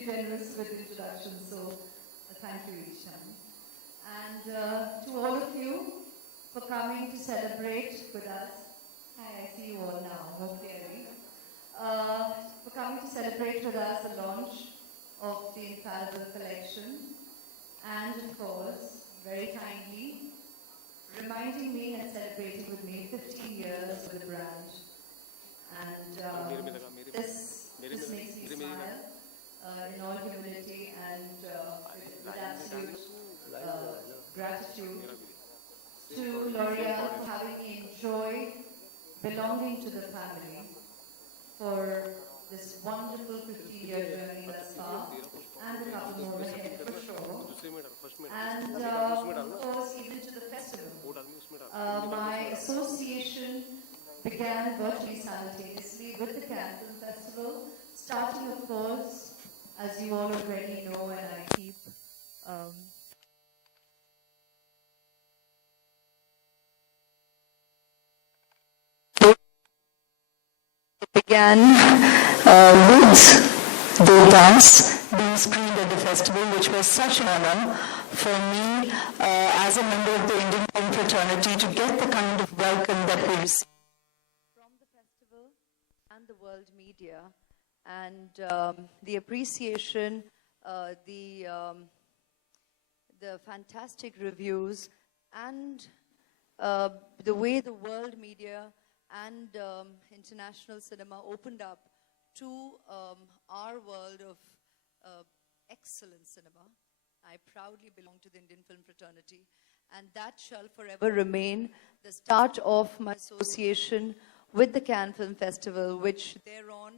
too generous with introductions, so thank you, Isham. And to all of you for coming to celebrate with us. Hi, I see you all now, more clearly. For coming to celebrate with us the launch of the Infallible collection. And of course, very kindly, reminding me and celebrating with me 15 years with the brand. And this makes me smile in all humility and with absolute gratitude to L'Oreal for having me enjoy belonging to the family for this wonderful 15-year journey thus far, and a couple more ahead for sure. And of course, even to the festival. My association began virtually simultaneously with the Cannes Film Festival, starting, of course, as you all already know, and I keep began with Devdas being screened at the festival, which was such an honor for me as a member of the Indian film fraternity to get the kind of welcome that we received from the festival and the world media, and the appreciation, the fantastic reviews, and the way the world media and international cinema opened up to our world of excellent cinema. I proudly belong to the Indian film fraternity, and that shall forever remain the start of my association with the Cannes Film Festival, which thereon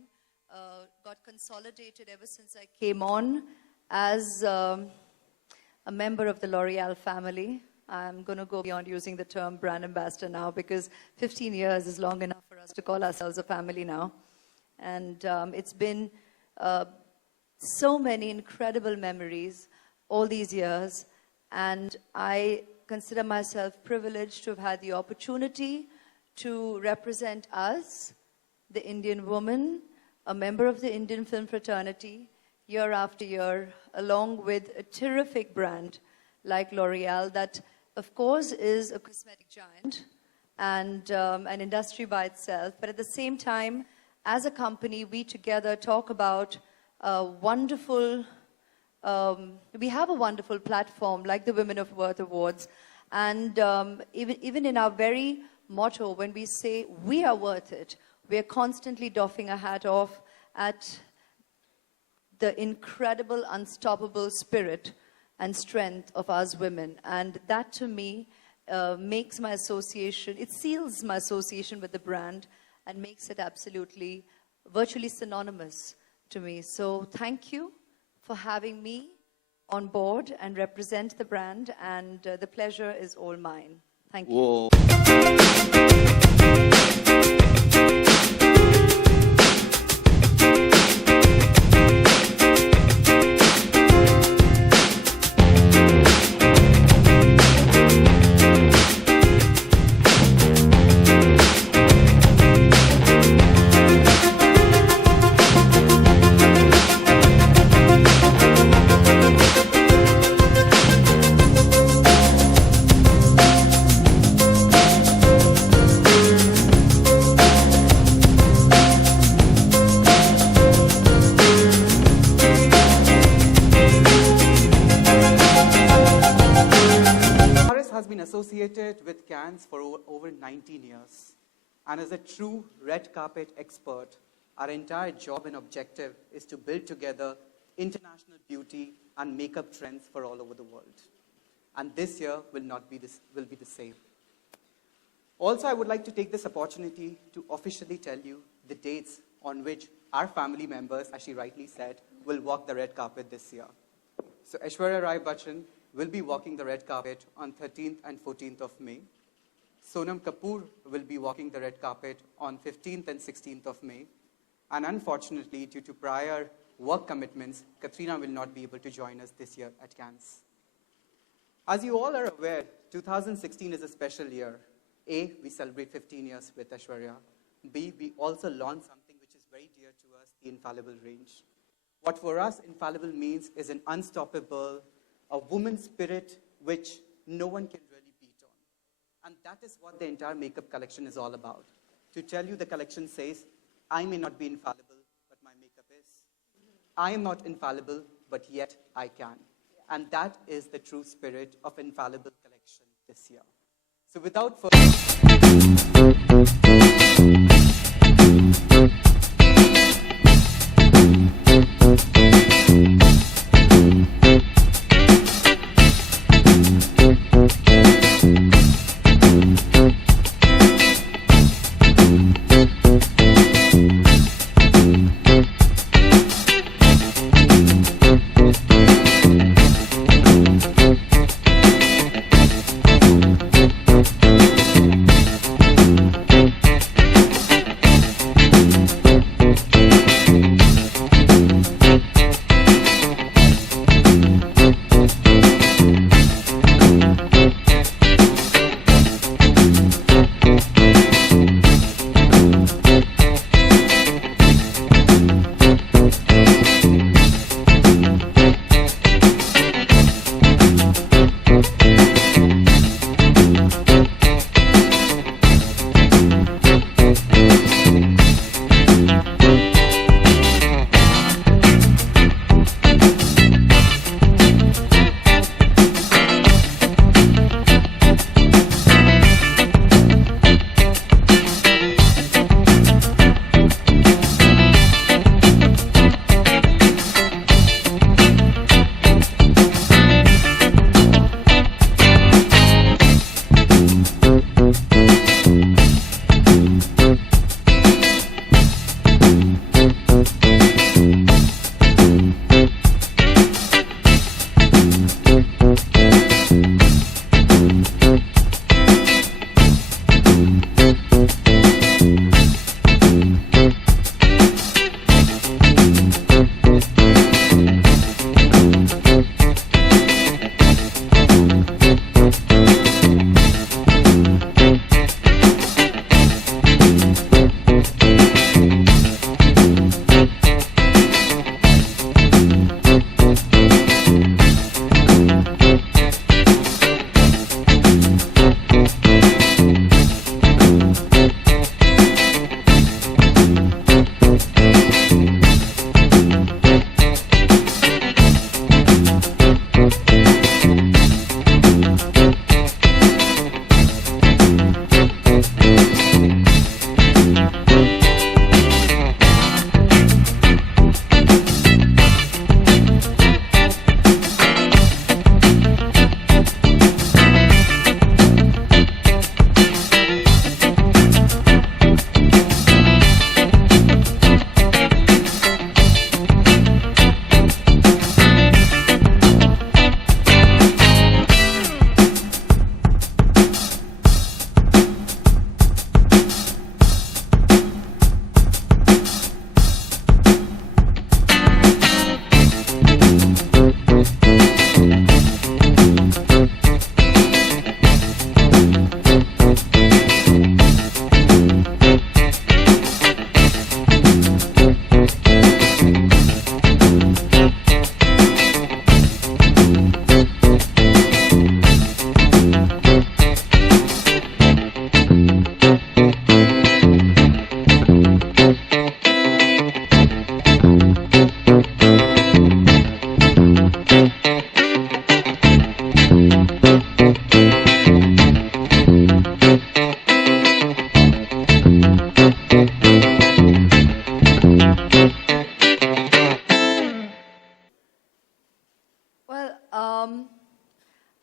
got consolidated ever since I came on as a member of the L'Oreal family. I'm going to go beyond using the term brand ambassador now, because 15 years is long enough for us to call ourselves a family now. And it's been so many incredible memories all these years, and I consider myself privileged to have had the opportunity to represent us, the Indian woman, a member of the Indian film fraternity, year after year, along with a terrific brand like L'Oreal that, of course, is a cosmetic giant and an industry by itself. But at the same time, as a company, we together talk about wonderful, we have a wonderful platform like the Women of Worth Awards. And even in our very motto, when we say we are worth it, we are constantly doffing a hat off at the incredible, unstoppable spirit and strength of us women. And that, to me, makes my association, it seals my association with the brand and makes it absolutely, virtually synonymous to me. So thank you for having me on board and represent the brand, and the pleasure is all mine. Thank you. Whoa. Associated with Cannes for over 19 years. And as a true red carpet expert, our entire job and objective is to build together international beauty and makeup trends for all over the world. And this year will be the same. Also, I would like to take this opportunity to officially tell you the dates on which our family members, as she rightly said, will walk the red carpet this year. So Aishwarya Rai Bachchan will be walking the red carpet on 13th and 14th of May. Sonam Kapoor will be walking the red carpet on 15th and 16th of May. And unfortunately, due to prior work commitments, Katrina will not be able to join us this year at Cannes. As you all are aware, 2016 is a special year. A, we celebrate 15 years with Aishwarya. B, we also launched something which is very dear to us, the Infallible range. What for us infallible means is an unstoppable, a woman's spirit which no one can really beat on. And that is what the entire makeup collection is all about. To tell you, the collection says, I may not be infallible, but my makeup is. I am not infallible, but yet I can. And that is the true spirit of Infallible Collection this year. So without further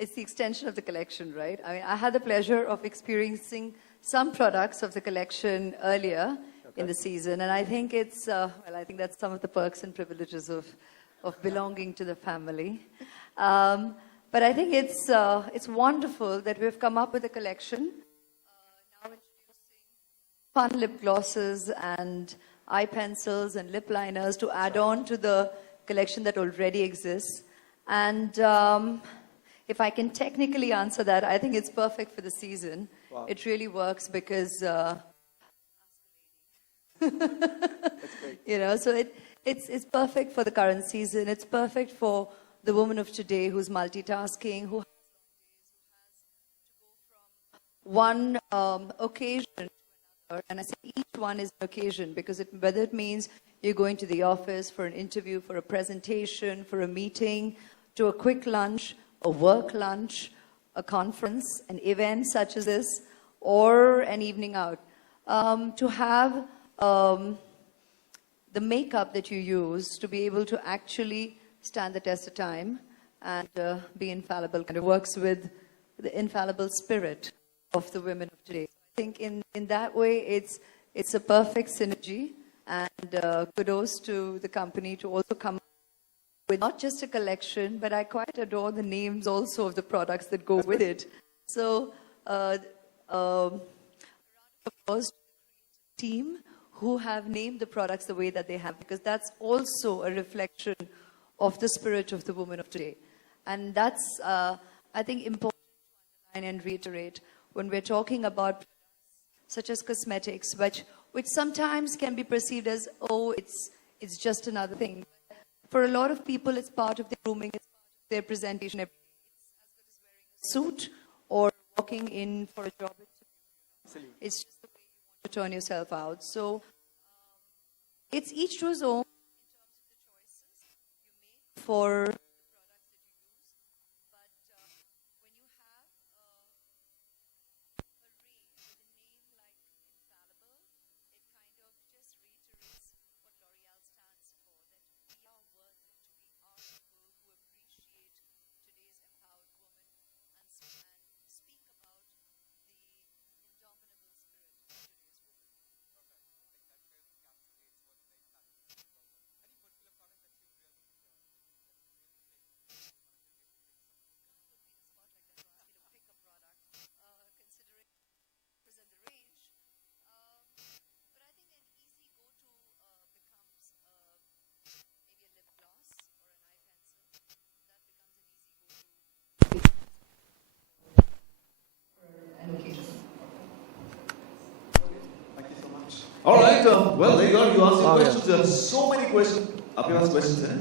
It's the extension of the collection, right? I mean, I had the pleasure of experiencing some products of the collection earlier in the season, and I think it's, well, I think that's some of the perks and privileges of belonging to the family. But I think it's wonderful that we've come up with a collection, now introducing fun lip glosses and eye pencils and lip liners to add on to the collection that already exists. And if I can technically answer that, I think it's perfect for the season. Wow. It really works because, That's great. you know, so It's perfect for the current season. It's perfect for the woman of today who's multitasking, who has one occasion to another. And I say each one is an occasion because whether it means you're going to the office for an interview, for a presentation, for a meeting, to a quick lunch, a work lunch, a conference, an event such as this, or an evening out. To have the makeup that you use to be able to actually stand the test of time and be infallible kind of works with the infallible spirit of the women of today. I think in that way it's a perfect synergy, and kudos to the company to also come up with not just a collection, but I quite adore the names also of the products that go with it. So of course, team who have named the products the way that they have, because that's also a reflection of the spirit of the woman of today. And that's, I think, important to underline and reiterate when we're talking about such as cosmetics, which sometimes can be perceived as, oh, it's just another thing. For a lot of people, it's part of their grooming, it's part of their presentation. It's as good as wearing a suit or walking in for a job. It's just the way you want to turn yourself out. So it's each to his own in terms of the choices you make for the products that you use. But when you have a range with a name like Infallible, it kind of just reiterates what L'Oreal stands for, that we are worth it. We are people who appreciate today's empowered woman and speak about the indomitable spirit of today's woman. All right. Well, there you go. You asked your questions. There are so many questions. आपके पास questions हैं?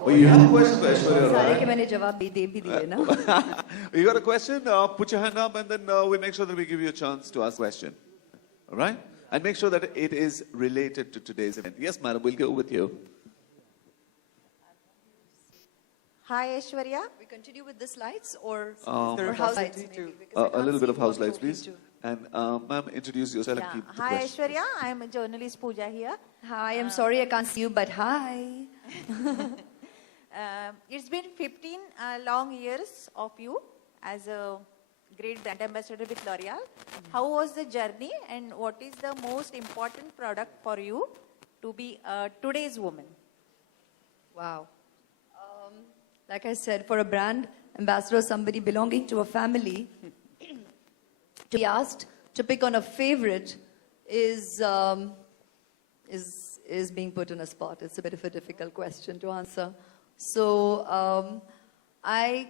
Oh, you have a question for Aishwarya सारे के Rai? मैंने जवाब दे भी दिए ना. You got a question? Put your hand up, and then we make sure that we give you a chance to ask a question. All right? And make sure that it is related to today's event. Yes, madam. We'll go with you. Hi, Aishwarya. We continue with the slides or there a house lights possibility maybe? to- Because I A can't little bit see of who house I'm lights, talking please. to. And ma'am, introduce yourself and Yeah. keep the Hi, questions. Aishwarya. I'm a journalist, Pooja here. Hi, I'm sorry I can't see you, but hi. It's been 15 long years of you as a great brand ambassador with L'Oreal. How was the journey, and what is the most important product for you to be today's woman? Wow. Like I said, for a brand ambassador, somebody belonging to a family, to be asked to pick on a favorite is being put on a spot. It's a bit of a difficult question to answer. So I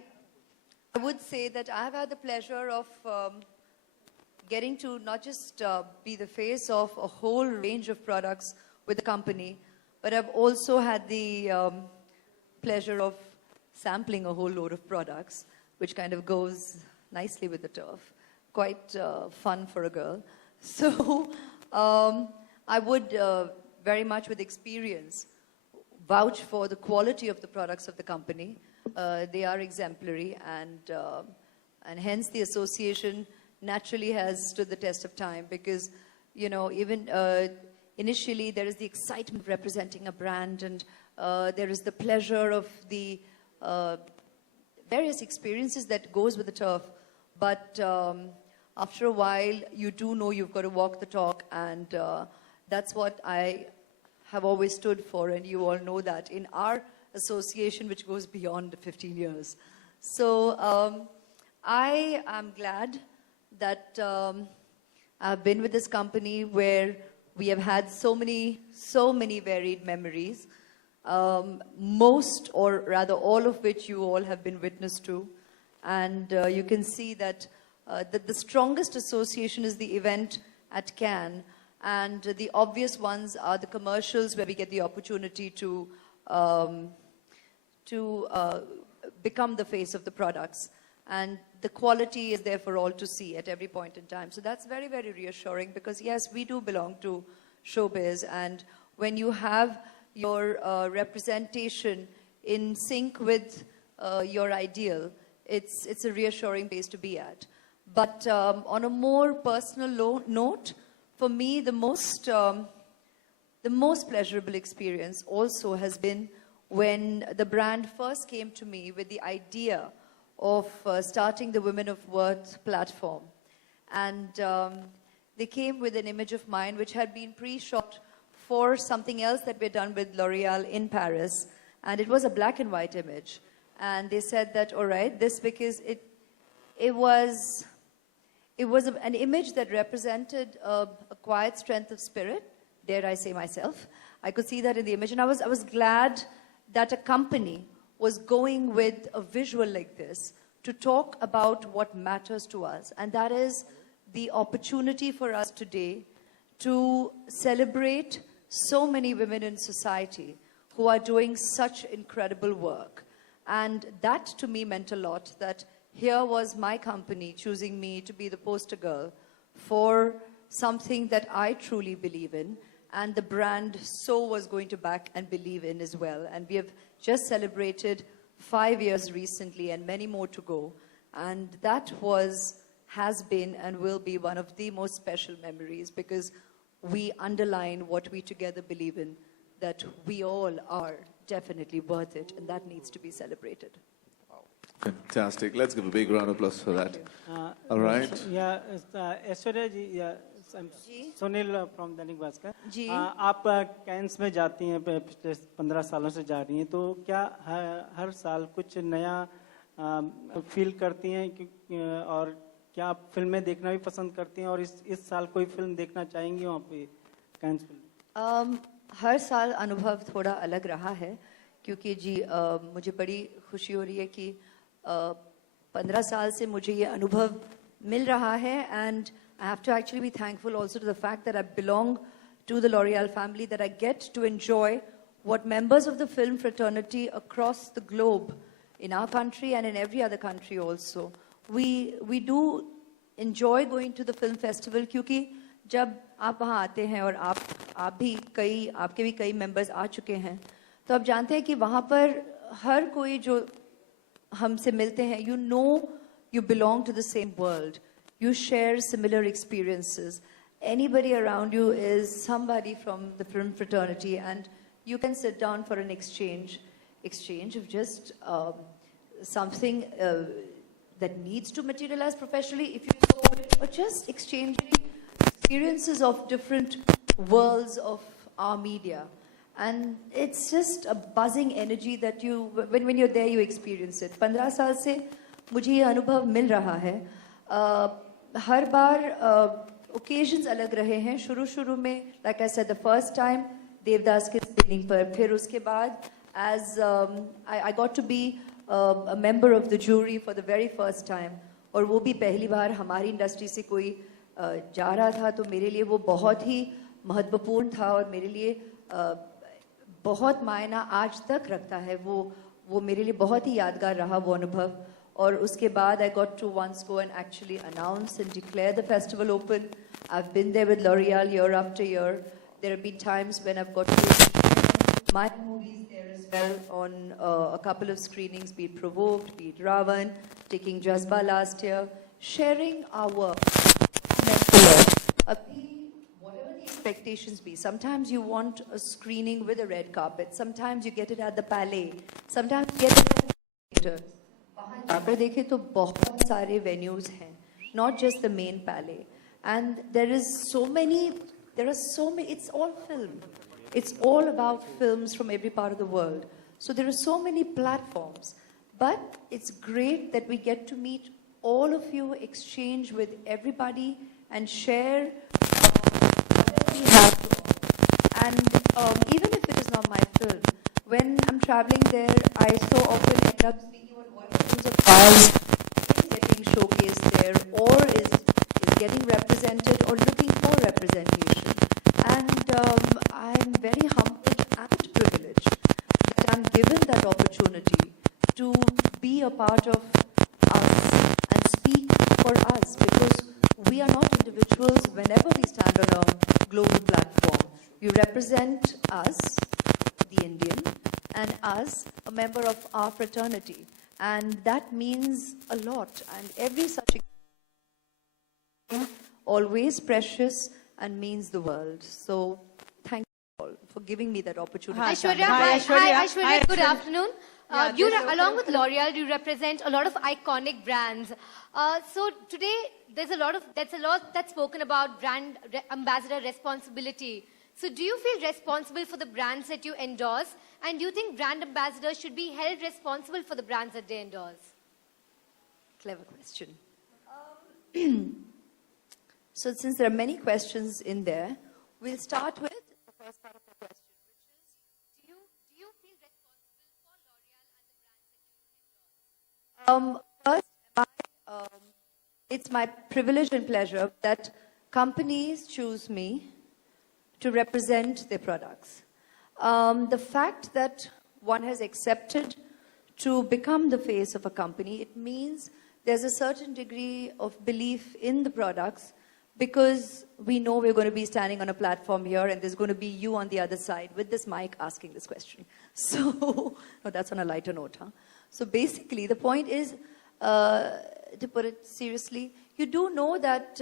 would say that I've had the pleasure of getting to not just be the face of a whole range of products with the company, but I've also had the pleasure of sampling a whole load of products, which kind of goes nicely with the turf. Quite fun for a girl. So I would very much with experience vouch for the quality of the products of the company. They are exemplary, and hence the association naturally has stood the test of time because, you know, even initially there is the excitement representing a brand, and there is the pleasure of the various experiences that goes with the turf. But after a while, you do know you've got to walk the talk, and that's what I have always stood for, and you all know that in our association, which goes beyond 15 years. So I am glad that I've been with this company where we have had so many varied memories, most or rather all of which you all have been witness to. And you can see that the strongest association is the event at Cannes. And the obvious ones are the commercials where we get the opportunity um, to become the face of the products. And the quality is there for all to see at every point in time. So that's very, very reassuring because yes, we do belong to showbiz. And when you have your representation in sync with your ideal, it's a reassuring place to be at. But on a more personal note, for me, the most pleasurable experience also has been when the brand first came to me with the idea of starting the Women of Worth platform. And they came with an image of mine which had been pre-shot for something else that we'd done with L'Oreal in Paris. And it was a black and white image. And they said that, all right, this because it was an image that represented a quiet strength of spirit, dare I say myself. I could see that in the image. And I was glad that a company was going with a visual like this to talk about what matters to us. And that is the opportunity for us today to celebrate so many women in society who are doing such incredible work. And that to me meant a lot, that here was my company choosing me to be the poster girl for something that I truly believe in, and the brand so was going to back and believe in as well. And we have just celebrated 5 years recently and many more to go. And that has been and will be one of the most special memories because we underline what we together believe in, that we all are definitely worth it, and that needs to be celebrated. Fantastic. Let's give a big round of applause for that. All right. Yeah, Aishwarya ji, yeah, I'm ji. Sunil from Dainik Bhaskar. जी. आप cans में जाती हैं पिछले 15 सालों से जा रही हैं, तो क्या हर साल कुछ नया फील करती हैं और क्या आप फिल्में देखना भी पसंद करती हैं और इस साल कोई फिल्म देखना चाहेंगी वहाँ पे कैंस फिल्म? हर साल अनुभव थोड़ा अलग रहा है क्योंकि जी मुझे बड़ी खुशी हो रही है कि 15 साल से मुझे ये अनुभव मिल रहा है. And I have to actually be thankful also to the fact that I belong to the L'Oreal family, that I get to enjoy what members of the film fraternity across the globe, in our country and in every other country also, we do enjoy going to the film festival क्योंकि जब आप वहाँ आते हैं और आपके भी कई members आ चुके हैं, तो आप जानते हैं कि वहाँ पर हर कोई जो हमसे मिलते हैं, you know you belong to the same world. You share similar experiences. Anybody around you is somebody from the film fraternity, and you can sit down for an exchange of just something that needs to materialize professionally, if you so wish, or just exchanging experiences of different worlds of our media. And it's just a buzzing energy that when you're there, you experience it. 15 साल से मुझे ये अनुभव मिल रहा है. हर बार occasions अलग रहे हैं. शुरू में, like I said, the first time Devdas के screening पर, फिर उसके बाद as I got to be a member of the jury for the very first time, और वो भी पहली बार हमारी इंडस्ट्री से कोई जा रहा था, तो मेरे लिए वो बहुत ही महत्वपूर्ण था और मेरे लिए बहुत मायना आज तक रखता है. वो मेरे लिए बहुत ही यादगार रहा वो अनुभव. और उसके बाद I got to once go and actually announce and declare the festival open. I've been there with L'Oreal year after year. There have been times when I've got to share my movies there as well on a couple of screenings, be it Provoked, be it Ravan, taking Jazba last year, sharing our work. Whatever the expectations be. Sometimes you want a screening with a red carpet. Sometimes you get it at the Palais. Sometimes you get it at the theater. अगर देखें तो बहुत सारे venues हैं, not just the main Palais, and there are so many. It's all film. It's all about films from every part of the world. So there are so many platforms, but it's great that we get to meet all of you, exchange with everybody, and share what we have. And even if it is not my film, when I'm traveling there, I so often end up speaking about what films of ours is getting showcased there, or is getting represented, or looking for representation. be a part of us and speak for us, because we are not individuals whenever we stand on a global platform. We represent us, the Indian, and us, a member of our fraternity. And that means a lot. And every such always precious and means the world. So thank you all for giving me that opportunity. Aishwarya, Hi, Aishwarya. Aishwarya, Hi, good Aishwarya. afternoon. Yeah, You, this is along with L'Oreal, you represent a lot of iconic brands. So today, that's a lot that's spoken about brand ambassador responsibility. So do you feel responsible for the brands that you endorse? And do you think brand ambassadors should be held responsible for the brands that they endorse? Clever question. So since there are many questions in there, we'll start with the first part of the question, which is, Do you feel responsible for L'Oreal and the brands that you endorse? first, it's my privilege and pleasure that companies choose me to represent their products. The fact that one has accepted to become the face of a company, it means there's a certain degree of belief in the products, because we know we're going to be standing on a platform here and there's going to be you on the other side with this mic asking this question. So, no, that's on a lighter note, huh? So basically, the point is, to put it seriously, you do know that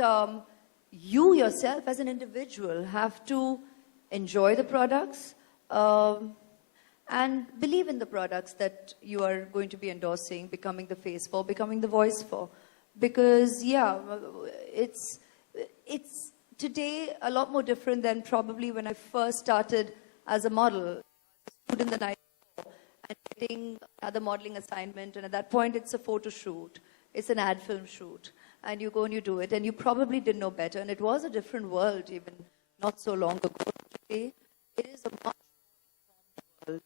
you yourself as an individual have to enjoy the products and believe in the products that you are going to be endorsing, becoming the face for, becoming the voice for. Because, yeah, it's today a lot more different than probably when I first started as a model, student the night before, and getting another modeling assignment. And at that point, it's a photo shoot. It's an ad film shoot. And you go and you do it. And you probably didn't know better. And it was a different world even not so long ago. Today, it is a much more world.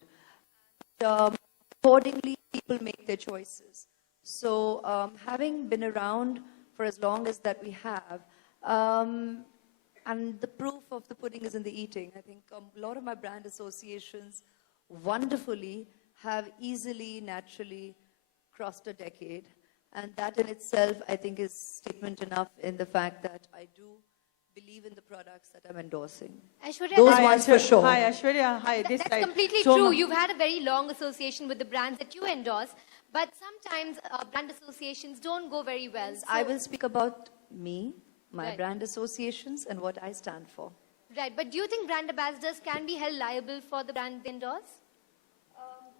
And accordingly, people make their choices. So having been around for as long as that we have, and the proof of the pudding is in the eating. I think a lot of my brand associations wonderfully have easily, naturally crossed a decade. And that in itself, I think, is statement enough in the fact that I do believe in the products that I'm endorsing. Aishwarya, Those that's- ones for sure. Hi, Aishwarya. Hi, this That's side. completely So true. ma- You've had a very long association with the brands that you endorse, but sometimes brand associations don't go very well. I So- will speak about me, my Right. brand associations, and what I stand for. Right, but do you think brand ambassadors can be held liable for the brand they endorse?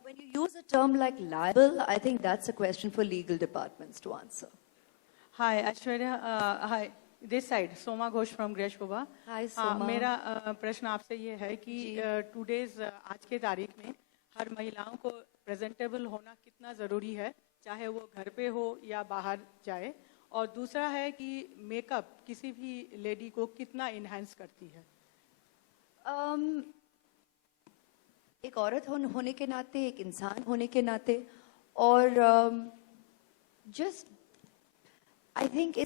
When you use a term like liable, I think that's a question for legal departments to answer. Hi, Aishwarya. Hi, this side. Soma Ghosh from Gresh Baba. Hi, Soma. मेरा प्रश्न आपसे ये है कि today's आज के तारीख में हर महिलाओं को प्रेजेंटेबल होना कितना ज़रूरी है, चाहे वो घर पे हो या बाहर जाए, और दूसरा है कि मेकअप किसी भी लेडी को कितना इन्हांस करती है. एक औरत होने के नाते, एक इंसान होने के नाते, और just I think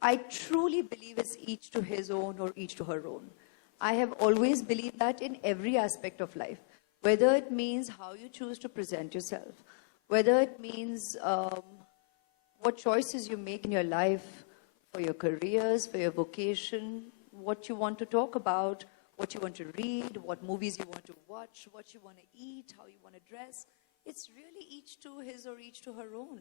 I truly believe it's each to his own or each to her own. I have always believed that in every aspect of life, whether it means how you choose to present yourself, whether it means what choices you make in your life for your careers, for your vocation, what you want to talk about, what you want to read, what movies you want to watch, what you want to eat, how you want to dress. It's really each to his or each to her own.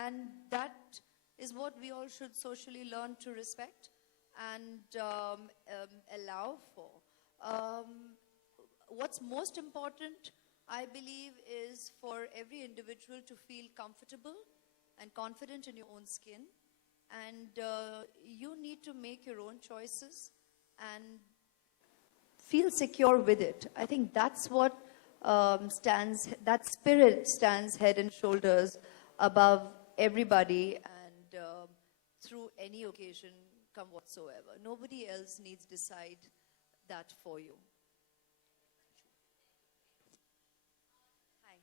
And that is what we all should socially learn to respect and allow for. What's most important, I believe, is for every individual to feel comfortable and confident in your own skin. And you need to make your own choices and feel secure with it. I think that's what that spirit stands head and shoulders above everybody and through any occasion come whatsoever. Nobody else needs decide that for you. Hi.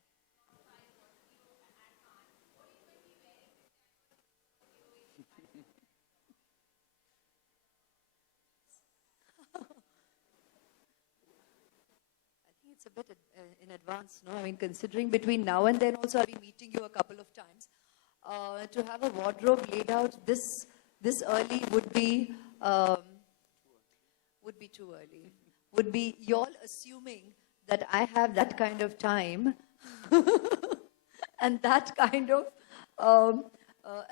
it's a bit in advance, no? I mean, considering between now and then also I'll be meeting you a couple of times. To have a wardrobe laid out this early would be too early. Would be y'all assuming that I have that kind of time and that kind of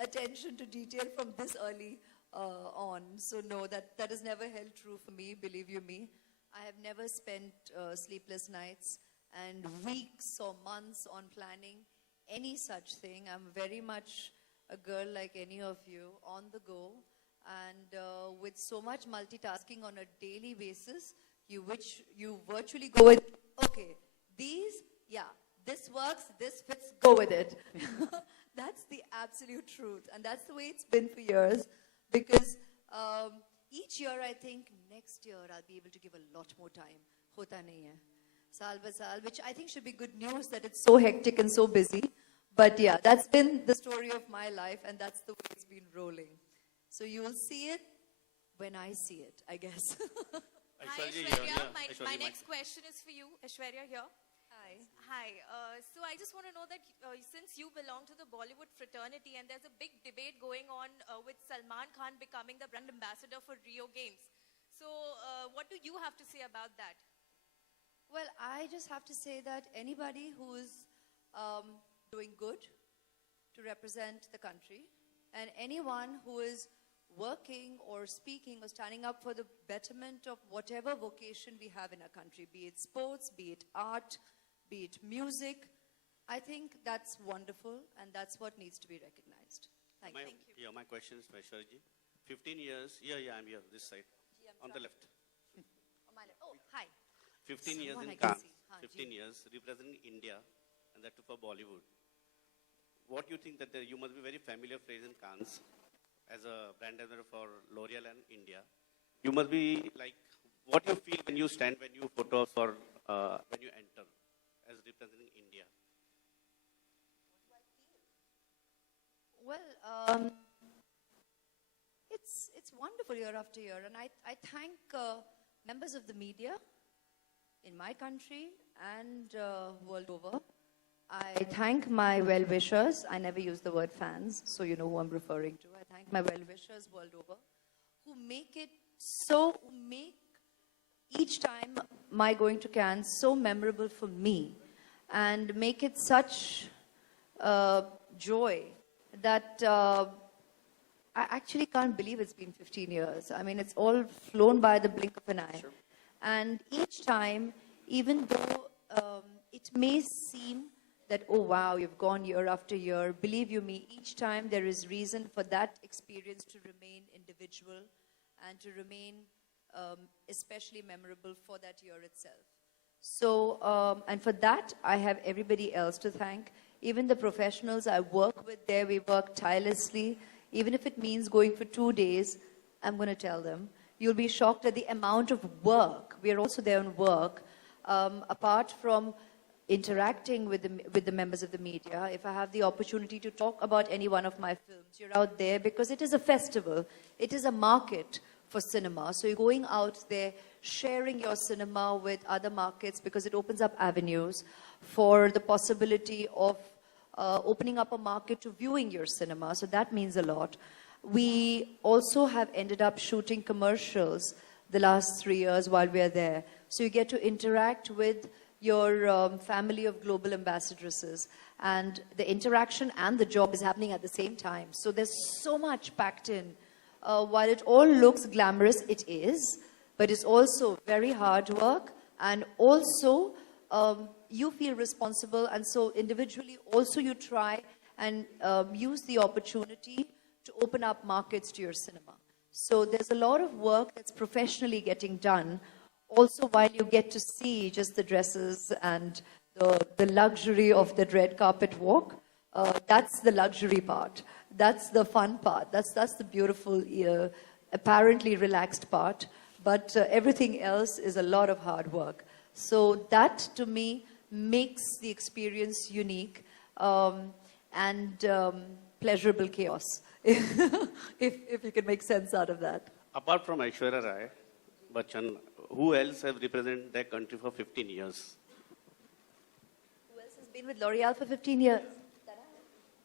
attention to detail from this early on. So no, that has never held true for me, believe you me. I have never spent sleepless nights and weeks or months on planning any such thing. I'm very much a girl like any of you, on the go, and with so much multitasking on a daily basis, you virtually go with, okay, this works, this fits, go with it. That's the absolute truth, and that's the way it's been for years, because each year I think, next year I'll be able to give a lot more time. Hota nahi hai. Saal ba saal, which I think should be good news that it's so hectic and so busy. But yeah, that's been the story of my life, and that's the way it's been rolling. So you'll see it when I see it, I guess. Hi, Aishwarya. My next question is for you. Aishwarya here. Hi. Hi. So I just want to know that since you belong to the Bollywood fraternity and there's a big debate going on with Salman Khan becoming the brand ambassador for Rio Games. So what do you have to say about that? Well, I just have to say that anybody who's doing good to represent the country, and anyone who is working or speaking or standing up for the betterment of whatever vocation we have in our country, be it sports, be it art, be it music, I think that's wonderful, and that's what needs to be recognized. Thank you. Yeah, my question is for Aishwarya. 15 years, I'm here, this side, on the left. On my left. Oh, hi. 15 years Someone in I can Cannes, see. 15 years representing India, and that too for Bollywood. What do you think that you must be very familiar phrase in Cannes as a brand ambassador for L'Oreal and India? You must be like, what you feel when you stand, when you photos or when you enter as representing India? Well, it's wonderful year after year, and I thank members of the media in my country and world over. I thank my well-wishers. I never use the word fans, so you know who I'm referring to. I thank my well-wishers world over who make each time my going to Cannes so memorable for me, and make it such joy that I actually can't believe it's been 15 years. I mean, it's all flown by the blink of an eye. Sure. And each time, even though it may seem that, oh wow, you've gone year after year, believe you me, each time there is reason for that experience to remain individual and to remain especially memorable for that year itself. So, and for that, I have everybody else to thank. Even the professionals I work with there, we work tirelessly. Even if it means going for 2 days, I'm going to tell them. You'll be shocked at the amount of work. We are also there on work. Apart from interacting with the members of the media, if I have the opportunity to talk about any one of my films, you're out there because it is a festival. It is a market for cinema. So you're going out there, sharing your cinema with other markets because it opens up avenues for the possibility of opening up a market to viewing your cinema. So that means a lot. We also have ended up shooting commercials the last 3 years while we're there. So you get to interact with your family of global ambassadresses, and the interaction and the job is happening at the same time. So there's so much packed in. While it all looks glamorous, it is, but it's also very hard work, and also you feel responsible, and so individually also you try and use the opportunity to open up markets to your cinema. So there's a lot of work that's professionally getting done. Also, while you get to see just the dresses and the luxury of the red carpet walk, that's the luxury part. That's the fun part. That's the beautiful, apparently relaxed part. But everything else is a lot of hard work. So that, to me, makes the experience unique and pleasurable chaos, if you can make sense out of that. Apart from Aishwarya Rai Bachchan, who else have represented their country for 15 years? been with L'Oreal for 15 years.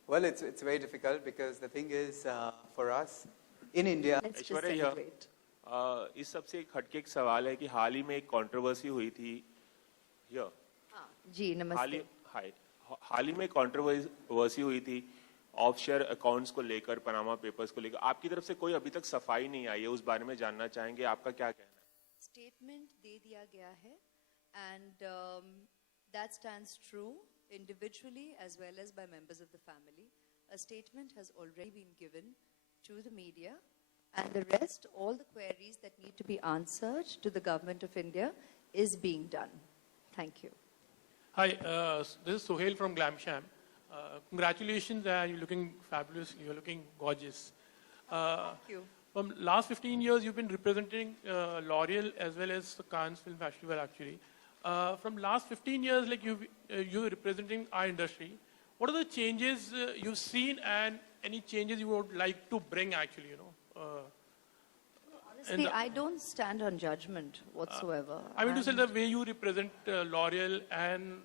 Well, it's very difficult because the thing is, for us in India, Let's just Aishwarya celebrate. इस सबसे एक हटके एक सवाल है कि हाल ही में एक कंट्रोवर्सी हुई थी हियर जी नमस्ते. हाल ही में कंट्रोवर्सी हुई थी ऑफशोर अकाउंट्स को लेकर, पनामा पेपर्स को लेकर. आपकी तरफ से कोई अभी तक सफाई नहीं आई है, उस बारे में जानना चाहेंगे, आपका क्या कहना है? Statement दे दिया गया है and that stands true individually as well as by members of the family. A statement has already been given to the media and the rest, all the queries that need to be answered to the government of India is being done. Thank you. Hi, this is Sohail from Glamsham. Congratulations, you're looking fabulous, you're looking gorgeous. Thank you. From last 15 years, you've been representing L'Oreal as well as the Cannes Film Festival, actually. From last 15 years, like you're representing our industry. What are the changes you've seen and any changes you would like to bring, actually, you know? Honestly, I don't stand on judgment whatsoever. I mean to say the way you represent L'Oreal and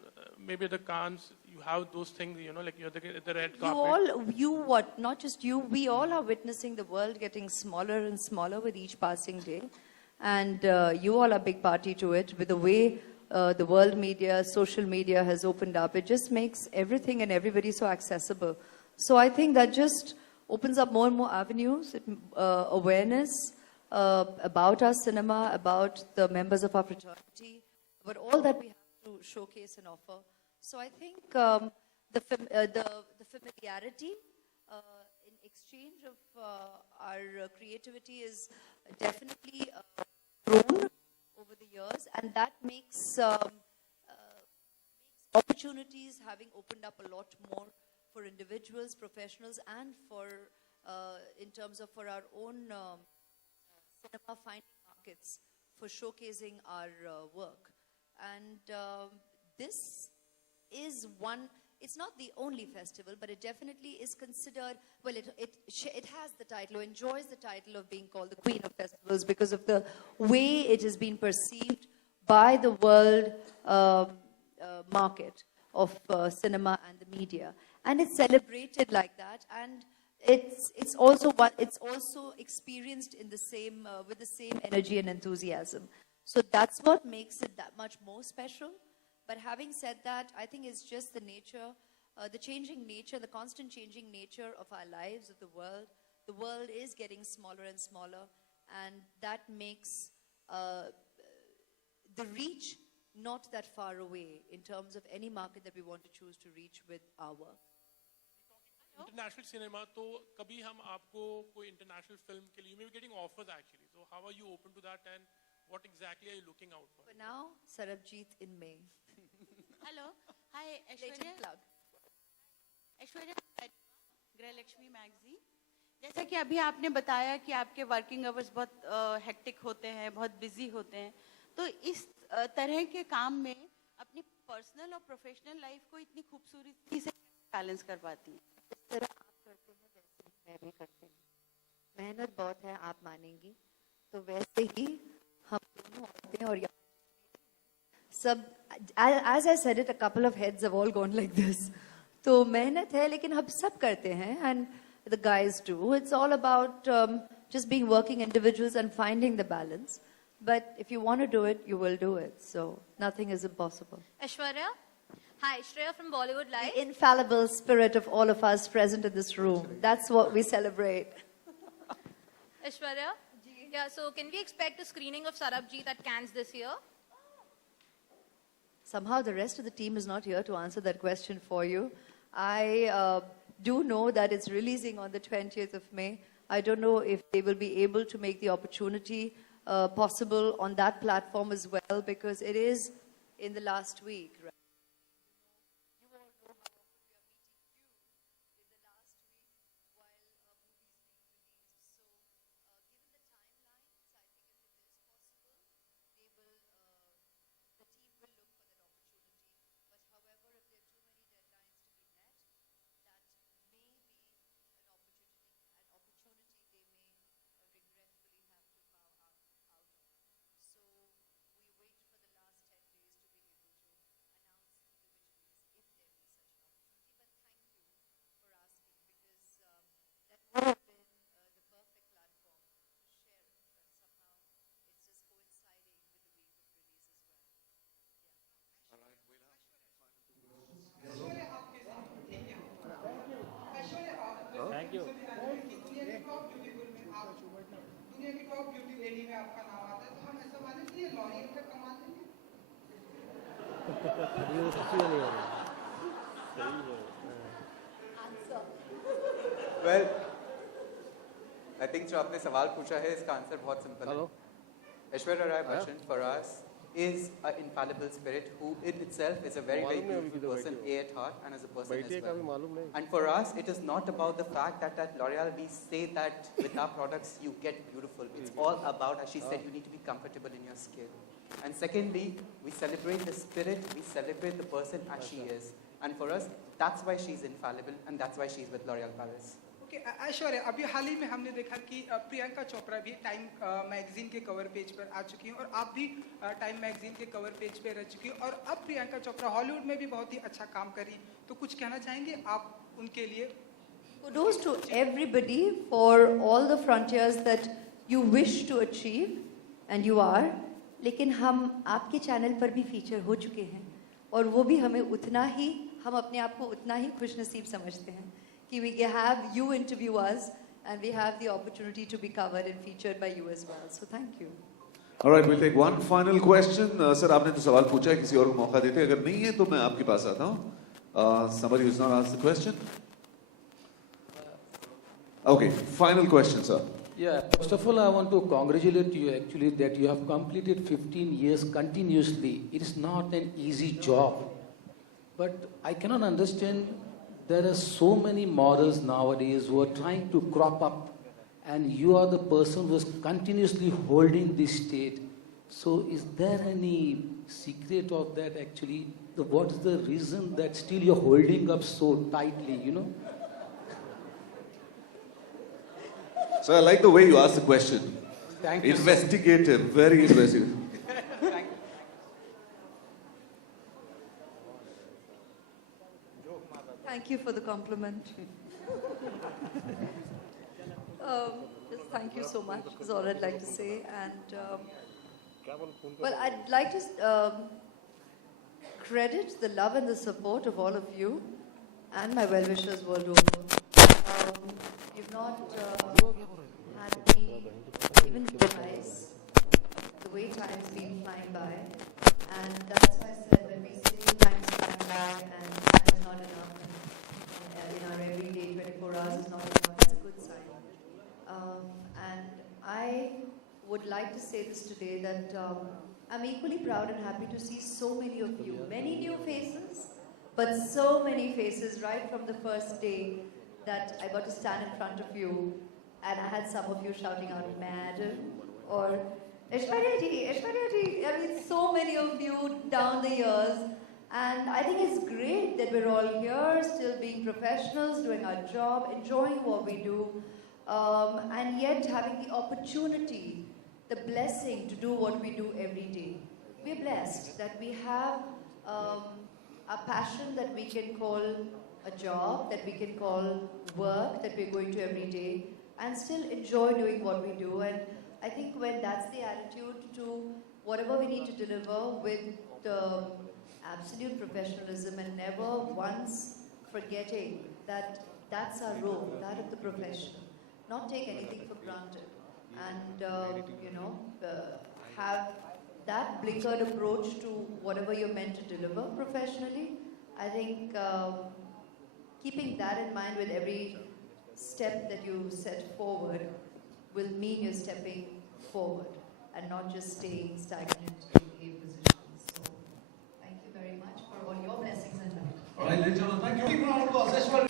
maybe the Cannes, you have those things, you know, like you're the red carpet. Not just you, we all are witnessing the world getting smaller and smaller with each passing day. And you all are a big party to it with the way the world media, social media has opened up. It just makes everything and everybody so accessible. So I think that just opens up more and more avenues, awareness about our cinema, about the members of our fraternity, about all that we have to showcase and offer. So I think the familiarity in exchange of our creativity is definitely grown over the years, and that makes opportunities having opened up a lot more for individuals, professionals, and for in terms of for our own cinema finding markets for showcasing our work. And this is one, it's not the only festival, but it definitely is considered, well, it has the title, or enjoys the title of being called the Queen of Festivals because of the way it has been perceived by the world market of cinema and the media. And it's celebrated like that, and it's also experienced in the same with the same energy and enthusiasm. So that's what makes it that much more special. But having said that, I think it's just the nature, the changing nature, the constant changing nature of our lives, of the world. The world is getting smaller and smaller, and that makes the reach not that far away in terms of any market that we want to choose to reach with our work. International cinema, तो कभी हम आपको कोई international film के लिए, you may be getting offers actually. So how are you open to that, and what exactly are you looking out for? For now, Sarabjit in May. Hello, hi Latent plug. Aishwarya Grihalakshmi magazine. जैसा कि अभी आपने बताया कि आपके working hours बहुत hectic होते हैं, बहुत बिजी होते हैं, तो इस तरह के काम में अपनी पर्सनल और प्रोफेशनल लाइफ को इतनी खूबसूरती से बैलेंस कर पाती हैं? जिस तरह आप करते हैं वैसे ही मैं भी करती हूँ. मेहनत बहुत है, आप मानेंगी. तो वैसे ही हम दोनों औरतें और सब, as I said it, a couple of heads have all gone like this. तो मेहनत है, लेकिन हम सब करते हैं, and the guys do. It's all about just being working individuals and finding the balance. But if you want to do it, you will do it. So nothing is impossible. Aishwarya? Hi, Shreya from Bollywood Live. The infallible spirit of all of us present in this room. That's what we celebrate. Aishwarya? Yeah, so can we expect a screening of Sarabjit at Cannes this year? Somehow the rest of the team is not here to answer that question for you. I do know that it's releasing on the 20th of May. I don't know if they will be able to make the opportunity possible on that platform as well, because it is in the last week, right? Top beauty rally में आपका नाम आता है, तो हम ऐसा माने कि ये लॉरियल का कमाल है। Well, I think जो आपने सवाल पूछा है इसका आंसर बहुत सिंपल है. Aishwarya Rai Bachchan for us is an infallible spirit who in itself is a very very beautiful person, A at heart and as a person as well. And for us it is not about the fact that at L'Oreal we say that with our products you get beautiful. It's all about, as she said, you need to be comfortable in your skin. And secondly, we celebrate the spirit, we celebrate the person as she is. And for us, that's why she's infallible and that's why she's with L'Oreal Paris. Okay, Aishwarya, अभी हाल ही में हमने देखा कि प्रियंका चोपड़ा भी time magazine के cover page पर आ चुकी हैं और आप भी टाइम मैगजीन के कवर पेज पर रह चुकी हैं और अब प्रियंका चोपड़ा हॉलीवुड में भी बहुत ही अच्छा काम करी, तो कुछ कहना चाहेंगे आप उनके लिए? Kudos to everybody for all the frontiers that you wish to achieve and you are. लेकिन हम आपके चैनल पर भी फीचर हो चुके हैं और वो भी हमें उतना ही, हम अपने आप को उतना ही खुशनसीब समझते हैं कि we have you interview us and we have the opportunity to be covered and featured by you as well. So thank you. All right, we'll take one final question. Sir, आपने तो सवाल पूछा है, किसी और को मौका देते हैं. अगर नहीं है तो मैं आपके पास आता हूँ. Somebody who's not asked the question. Okay, final question, sir. Yeah, first of all, I want to congratulate you actually that you have completed 15 years continuously. It is not an easy job. But I cannot understand, there are so many models nowadays who are trying to crop up and you are the person who is continuously holding this stage. So is there any secret of that actually? What is the reason that still you're holding up so tightly, you know? So I like the way you asked the question. Thank you. Investigative, very investigative. Thank you for the compliment. Just thank you so much is all I'd like to say. And well, I'd like to credit the love and the support of all of you and my well-wishers world over. You've not had me even realize the way time's been flying by. And that's why I said when we say time's flying by and time is not enough, in our everyday 24 hours is not enough, it's a good sign. And I would like to say this today that I'm equally proud and happy to see so many of you, many new faces, but so many faces right from the first day that I got to stand in front of you and I had some of you shouting out, "Madam," or Aishwarya ji, Aishwarya ji. I mean, so many of you down the years. And I think it's great that we're all here, still being professionals, doing our job, enjoying what we do, and yet having the opportunity, the blessing to do what we do every day. We're blessed that we have a passion that we can call a job, that we can call work, that we're going to every day, and still enjoy doing what we do. And I think when that's the attitude to whatever we need to deliver with absolute professionalism and never once forgetting that that's our role, that of the profession. Not take anything for granted and, have that blinkered approach to whatever you're meant to deliver professionally. I think keeping that in mind with every step that you set forward will mean you're stepping forward and not just staying stagnant in a position. So, thank you very much for all your blessings and love. All right, ladies and gentlemen, thank you.